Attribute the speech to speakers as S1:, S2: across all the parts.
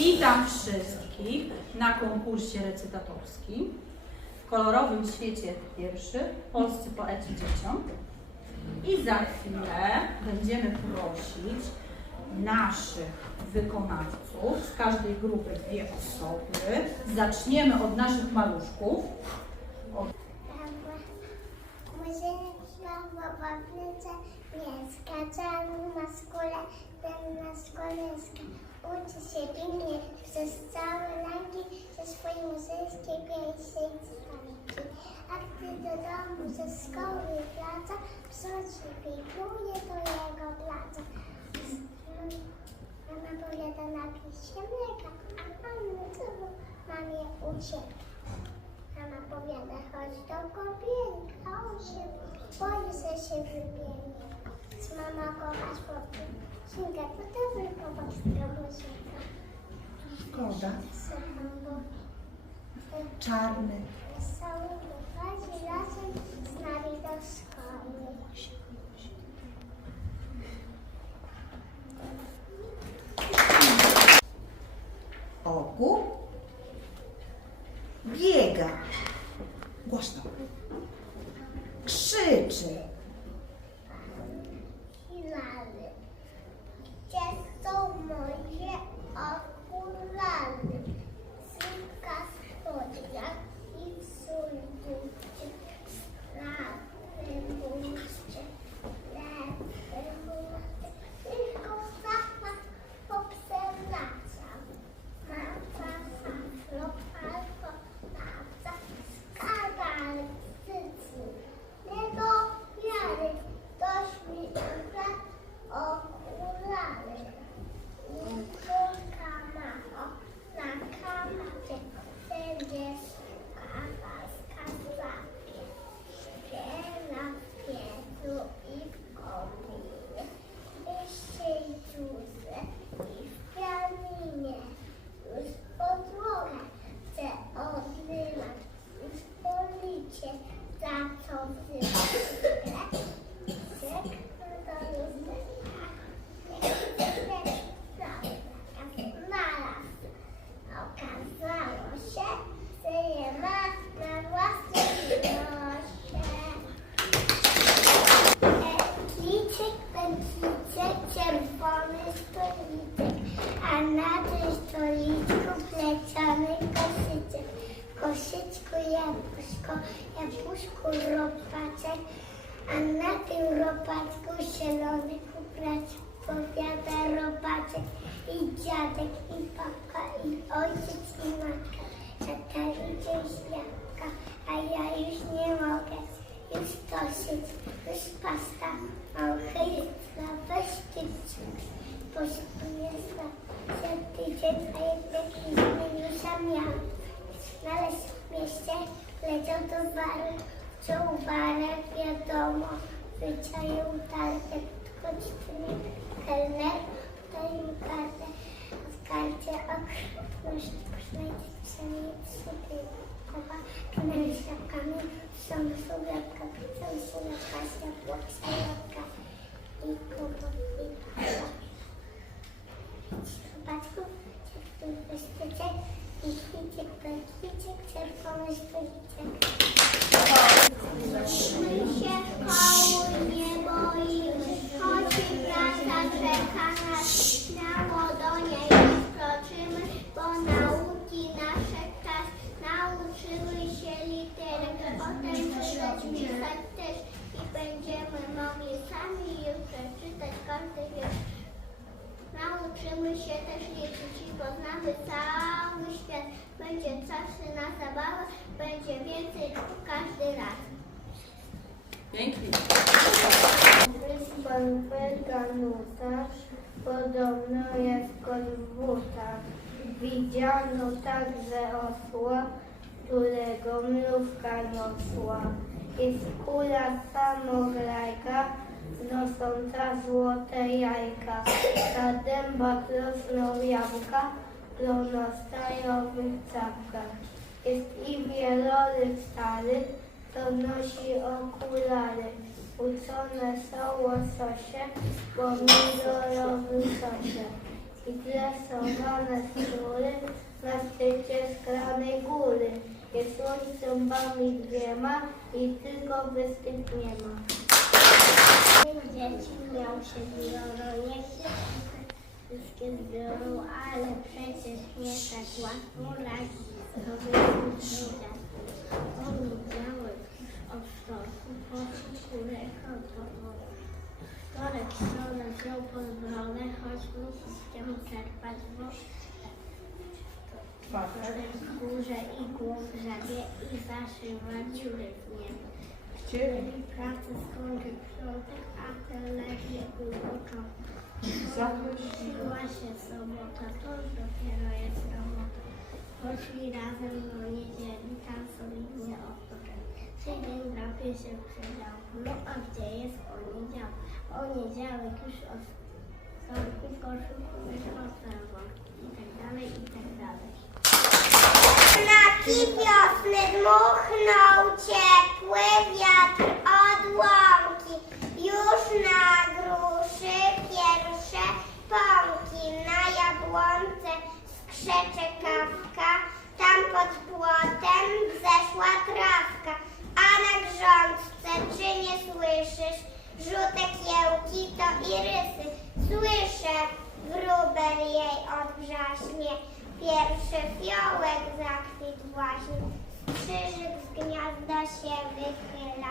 S1: Witam wszystkich na konkursie recytatorskim w kolorowym świecie pierwszy Polscy poeci dzieciom. I za chwilę będziemy prosić naszych wykonawców z każdej grupy dwie osoby. Zaczniemy od naszych maluszków.
S2: Śmiał mieszka, czarny na skórę, ten na skóryskę. Uczy się pięknie przez całe lęki ze swojej murzyńskiej pierwszej stawki. A gdy do domu ze szkoły wraca, psoci piłuje do jego placa. Mama powiada napij się mleka, a on co mamie ucieka. Mama powiada, chodź do kąpieli, a on się boi, że się wybieli. Mama kocha słodki, śniega, to do muzyka.
S3: Szkoda. Czarny.
S2: wesoły wychodzi razem z nami do szkoły.
S3: Oku. Biega. Głośno. Krzyczy.
S2: Dziadek i babka i ojciec i matka. Tata idzie jabłka, a ja już nie mogę. Już dosyć, już pasta, małchysta, weź tyczek. Pośpiesza się tydzień, a jednak już miał. Znalazł w mieście, leciał do baru, wziął barek, wiadomo, wyciął choć tu nie kelner, daj mu kartę, w karcie znajdzie przynajmniej trzy typowa, knęli szlakami, są słowiotka, pizzą pasie, błok sałaka i kubo i pasa. Zobaczku, tu wyszczycie i chwicek, pękicek, czerwony stoliczek. My się szkoły nie boimy, choć i praca czeka nas. Śmiało do niej wkroczymy, bo nauki nasze czas nauczyły się literek. Potem czytać, pisać też i będziemy mogli sami już przeczytać każdy wiersz. Nauczymy się też liczyć i poznamy cały świat. Będzie czasy na zabawę, będzie więcej każdy raz.
S1: Pięknie.
S2: Pan perganutarz, podobno jest w butach. Widziano także osła, którego mrówka niosła. Jest kula samograjka, nosząca złote jajka. Na dębach rosną jabłka, plonostajowych czapkach. Jest i wieloryb stary, to nosi okulary. Uczone są łososie, pomidorowym sosie.
S4: i tresowane skóry na szczycie szklanej góry. Jest słońcem wami dwiema i tylko występ nie ma. Dzieci miał się zbiorą, nie się wszystkie zbiorą, ale przecież nie tak łatwo radzi sobie ludzie. Oni działy od stołu, po skórę chodzą. Wtorek, środę wziął pod brodę, choć mógł się czerpać wodę. Wtorek w górze igłą grzebie i zaszywa dziury w niebie. Chcieli pracę skończyć piątek, a te lepiej głęboko. Zaprosiła się sobota, to już dopiero jest robota. Poszli razem do niedzieli, tam solidnie odpoczęli. Tydzień drapie się przedział, no a gdzie jest poniedziałek? Poniedziałek już od koszykuje konserwą i tak dalej, i tak dalej. Wiosny dmuchnął ciepły wiatr od łąki. Już na gruszy pierwsze pąki. Na jabłonce skrzecze kawka. Tam pod płotem wzeszła trawka. A na grządce, czy nie słyszysz? Żółte kiełki to irysy. Słyszę, wróbel jej odbrzaśnie. Pierwszy fiołek zakwit właśnie. Krzyżyk z gniazda się wychyla.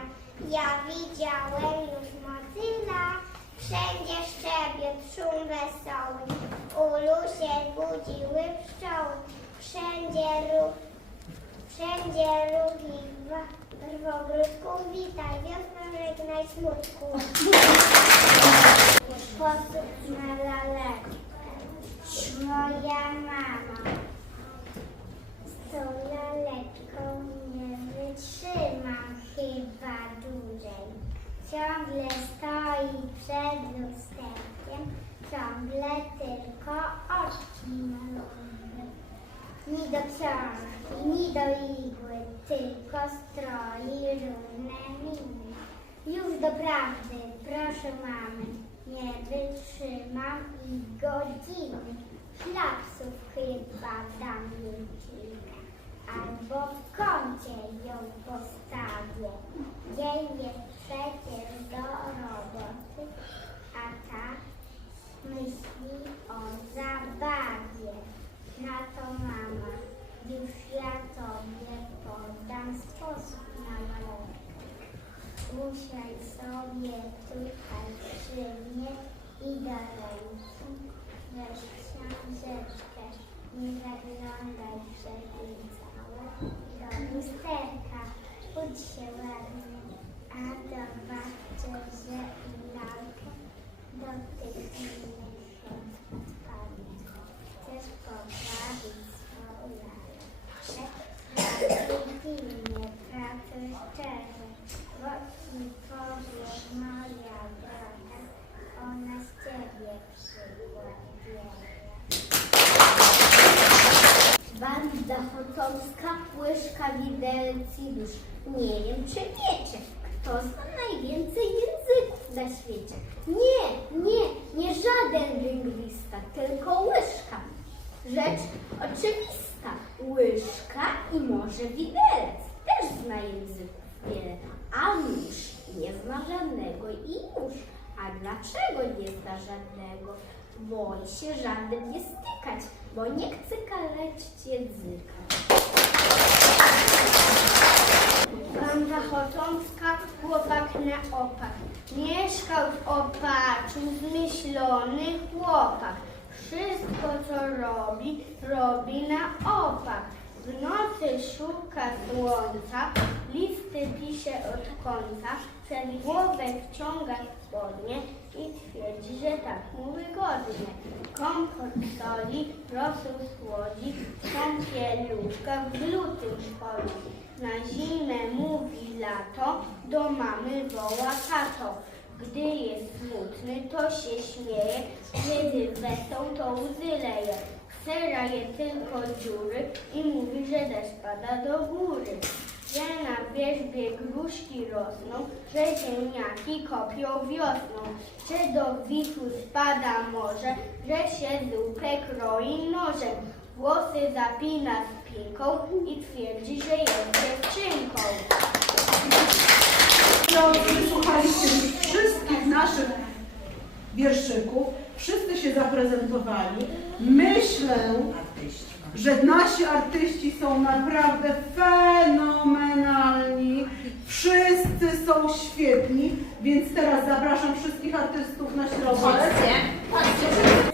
S4: Ja widziałem już motyla. Wszędzie szczebiot, szum wesoły. U lusie budziły pszczoły. Wszędzie ruch, wszędzie ruch i w, w ogródku. Witaj, wiosna, żegnaj smutku. Sposób na laleczkę. Moja mama z tą laleczką nie wytrzymam chyba. Ciągle stoi przed lusterkiem, ciągle tylko oczki maluje. Ni do książki, ni do igły, tylko stroi różne miny. Już doprawdy, proszę mamy, nie wytrzymam i godziny. Klapsów chyba dam jej kilka, albo w kącie ją postawię. Jej jest przecież do roboty, a ta myśli o zabawie. Na to mama, już ja tobie podam sposób na malowkę. Usiądź sobie tutaj przy mnie i do ręki weź książeczkę. Nie zaglądaj przez jej całe do lusterka. Budź się ładnie, Banda Chotomska, łyżka, widelec i nóż. Nie wiem, czy wiecie, kto zna najwięcej języków na świecie. Nie, nie, nie żaden lingwista, tylko łyżka. Rzecz oczywista. Łyżka i może widelec też zna języków wiele, a nóż nie zna żadnego i nóż. A dlaczego nie zna żadnego? Boi się żadnym nie stykać, bo nie chce kaleczyć języka. Banda Chotomska, chłopak na opak. Mieszkał w opaczu zmyślony chłopak. Wszystko, co robi, robi na opak. W nocy szuka słońca, listy pisze od końca, przed głowę wciąga spodnie i twierdzi, że tak mu wygodnie. Komfort soli, rosół słodzi, kąpieluszka w lutym szkodzi. Na zimę mówi lato, do mamy woła tato. Gdy jest smutny, to się śmieje, kiedy wesoł, to łzy leje. Raje tylko dziury i mówi, że deszcz pada do góry. Że na wierzbie gruszki rosną, że ziemniaki kopią wiosną, że do witu spada morze, że się zupę kroi nożem, włosy zapina i twierdzi, że jest dziewczynką.
S5: Drodzy, Słuchaliście już wszystkich naszych wierszyków. Wszyscy się zaprezentowali. Myślę, że nasi artyści są naprawdę fenomenalni. Wszyscy są świetni, więc teraz zapraszam wszystkich artystów na środek.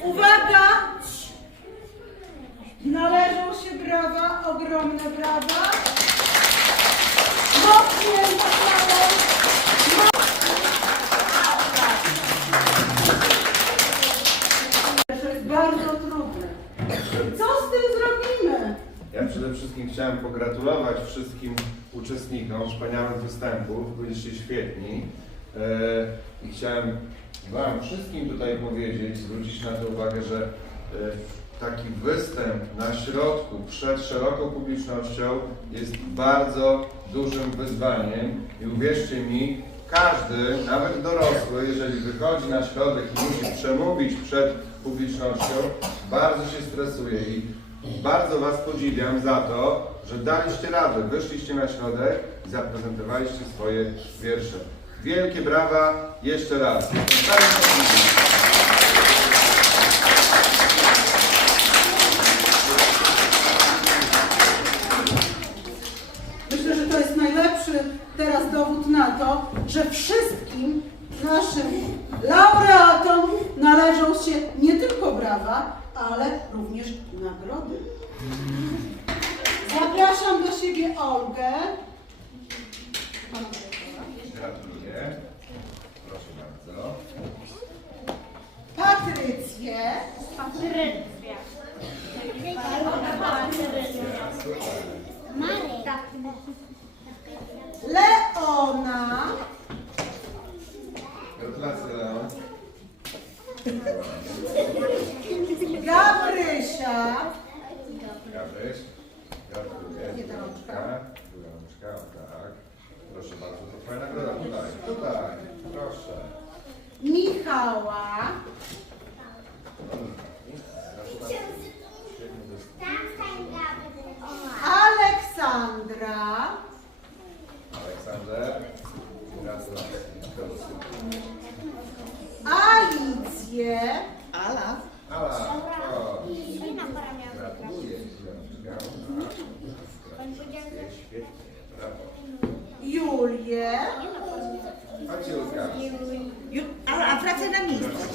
S5: Uwaga! Należą się brawa, ogromne brawa. Mocniej pochwalę. To jest bardzo trudne. Co z tym zrobimy?
S6: Ja przede wszystkim chciałem pogratulować wszystkim uczestnikom wspaniałych występów. Byliście świetni. E, I chciałem Wam wszystkim tutaj powiedzieć, zwrócić na to uwagę, że e, taki występ na środku, przed szeroką publicznością jest bardzo dużym wyzwaniem. I uwierzcie mi, każdy, nawet dorosły, jeżeli wychodzi na środek i musi przemówić przed publicznością, bardzo się stresuje i bardzo Was podziwiam za to, że daliście radę, wyszliście na środek i zaprezentowaliście swoje wiersze. Wielkie brawa jeszcze raz.
S5: Naszym laureatom należą się nie tylko brawa, ale również nagrody. Zapraszam do siebie Olgę.
S6: Gratuluję. Proszę bardzo.
S5: Patrycję, Leona, Gabrysia,
S6: Gabryś. Gratuluję. Rączka. Rączka, tak. Proszę bardzo, to twoja nagroda. Tutaj, tutaj. Proszę.
S5: Michała,
S6: Proszę bardzo. Świetny występ.
S5: Aleksandra,
S6: Aleksander. Gratulacje.
S5: Alicję,
S3: Ala.
S6: Ala. O. Gratuluję. Rączka. Świetnie. Brawo.
S5: Julię,
S6: Chodź, Julka.
S3: Ju- Ala, a wracaj na miejsce.